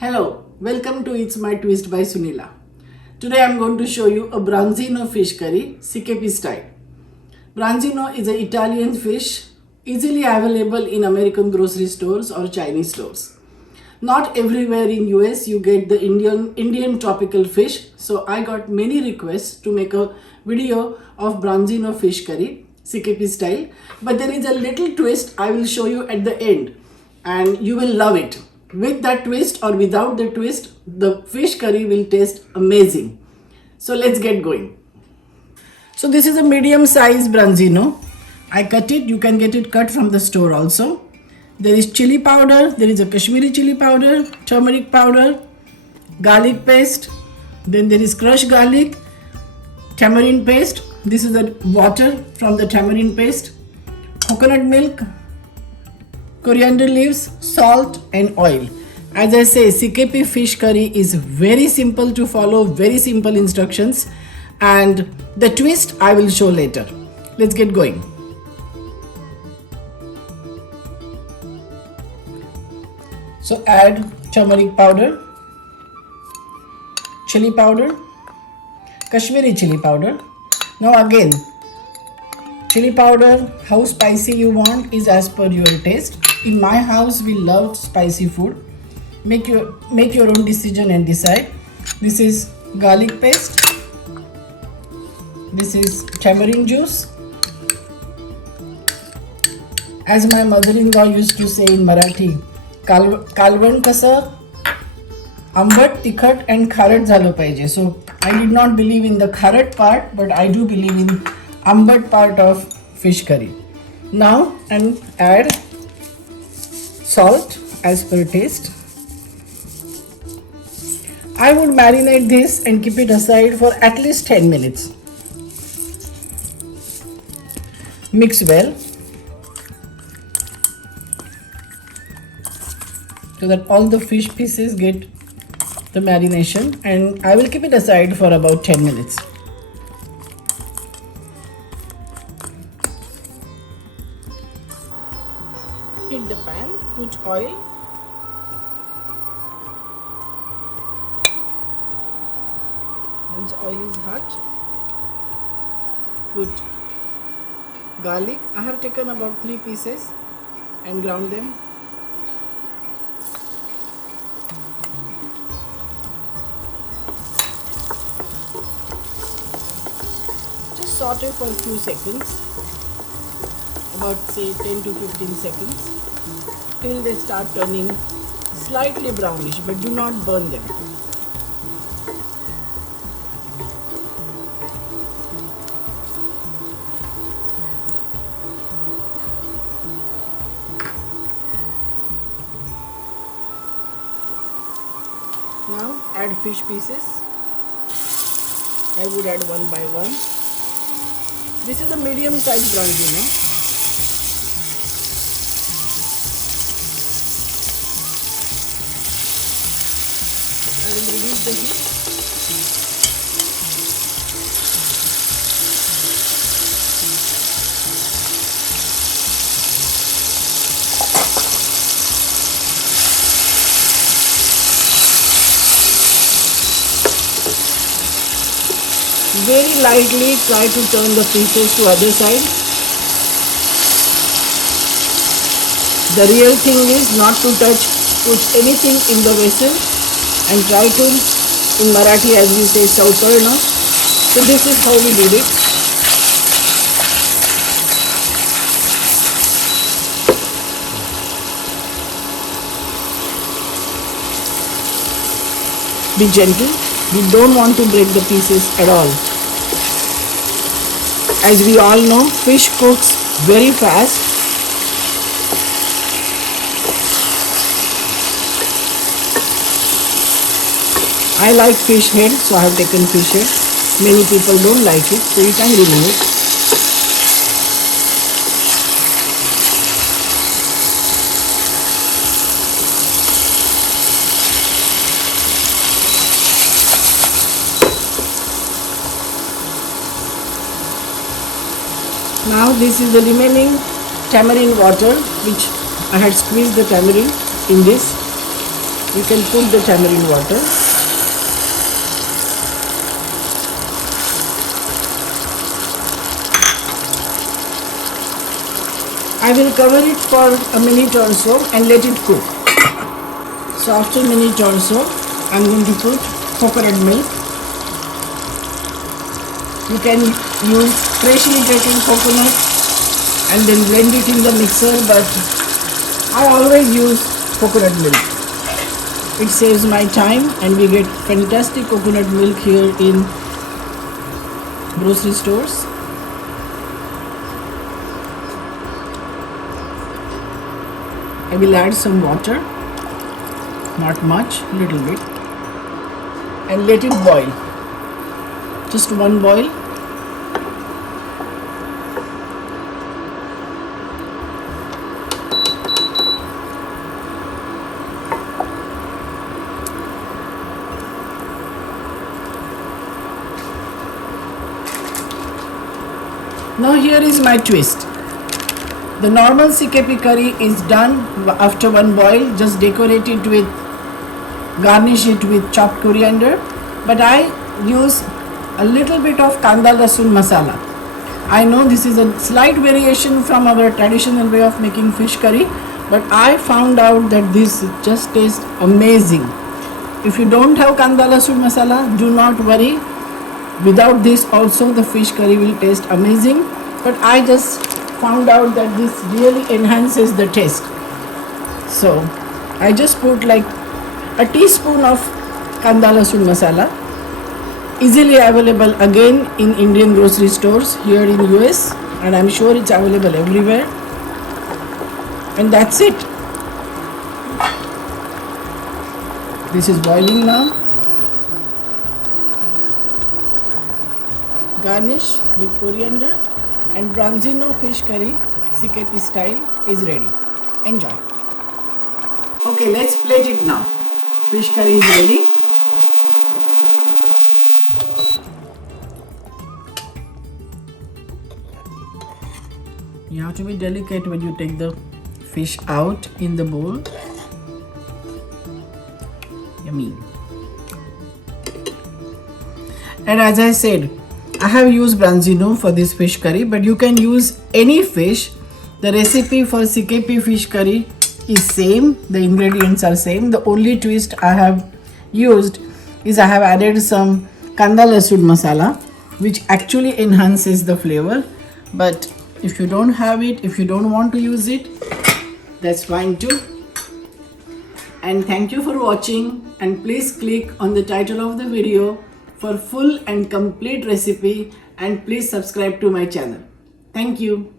Hello, welcome to It's My Twist by Sunila. Today I'm going to show you a branzino fish curry, CKP style. Branzino is an Italian fish easily available in American grocery stores or Chinese stores. Not everywhere in US you get the Indian tropical fish, so I got many requests to make a video of branzino fish curry, CKP style, but there is a little twist I will show you at the end and you will love it. With that twist or without the twist, the fish curry will taste amazing. So let's get going. So this is a medium size branzino. I cut it, you can get it cut from the store also. There is chili powder, there is a Kashmiri chili powder, turmeric powder, garlic paste, then there is crushed garlic, tamarind paste. This is the water from the tamarind paste, coconut milk, coriander leaves, salt and oil. As I say, CKP fish curry is very simple to follow, very simple instructions, and the twist I will show later. Let's get going. So add turmeric powder, chili powder, Kashmiri chili powder. Now again, chili powder, how spicy you want is as per your taste. In my house, we love spicy food. Make your own decision and decide. This is garlic paste. This is tamarind juice. As my mother-in-law used to say in Marathi, कालवण कसं आंबट, तिखट and खारट झालं पाहिजे. So I did not believe in the खारट part, but I do believe in आंबट part of fish curry. Now and add salt as per taste. I would marinate this and keep it aside for at least 10 minutes. Mix well so that all the fish pieces get the marination, and I will keep it aside for about 10 minutes. Heat the pan, put oil. Once oil is hot, put garlic. I have taken about 3 pieces and ground them. Just saute for a few seconds, about say 10 to 15 seconds, till they start turning slightly brownish, but do not burn them. Now add fish pieces. I would add one by one. This is a medium sized branzino. I will reduce the heat. Very lightly try to turn the pieces to other side. The real thing is not to put anything in the vessel and try to, in Marathi as we say, sautarna. So this is how we did it. Be gentle. We don't want to break the pieces at all. As we all know, fish cooks very fast. I like fish head, so I have taken fish head. Many people don't like it, so you can remove it. Now this is the remaining tamarind water, which I had squeezed the tamarind in this. You can put the tamarind water. I will cover it for a minute or so and let it cook. So after a minute or so, I'm going to put coconut milk. You can use freshly taken coconut and then blend it in the mixer, but I always use coconut milk. It saves my time and we get fantastic coconut milk here in grocery stores. I will add some water, not much, little bit, and let it boil. Just one boil. Now here is my twist. The normal CKP curry is done after one boil. Just decorate it with, garnish it with chopped coriander. But I use a little bit of kanda lasun masala. I know this is a slight variation from our traditional way of making fish curry, but I found out that this just tastes amazing. If you don't have kanda lasun masala, do not worry. Without this also the fish curry will taste amazing. But I just found out that this really enhances the taste. So I just put like a teaspoon of kanda lasun masala, easily available again in Indian grocery stores here in US, and I'm sure it's available everywhere. And that's it. This is boiling now. Garnish with coriander, and Branzino fish curry CKP style is ready. Enjoy. Okay, let's plate it now. Fish curry is ready. You have to be delicate when you take the fish out in the bowl. Yummy. And as I said, I have used Branzino for this fish curry, but you can use any fish. The recipe for CKP fish curry is same. The ingredients are same. The only twist I have used is I have added some kanda lasun masala, which actually enhances the flavor. But if you don't have it, if you don't want to use it, that's fine too. And thank you for watching, and please click on the title of the video for full and complete recipe, and please subscribe to my channel. Thank you.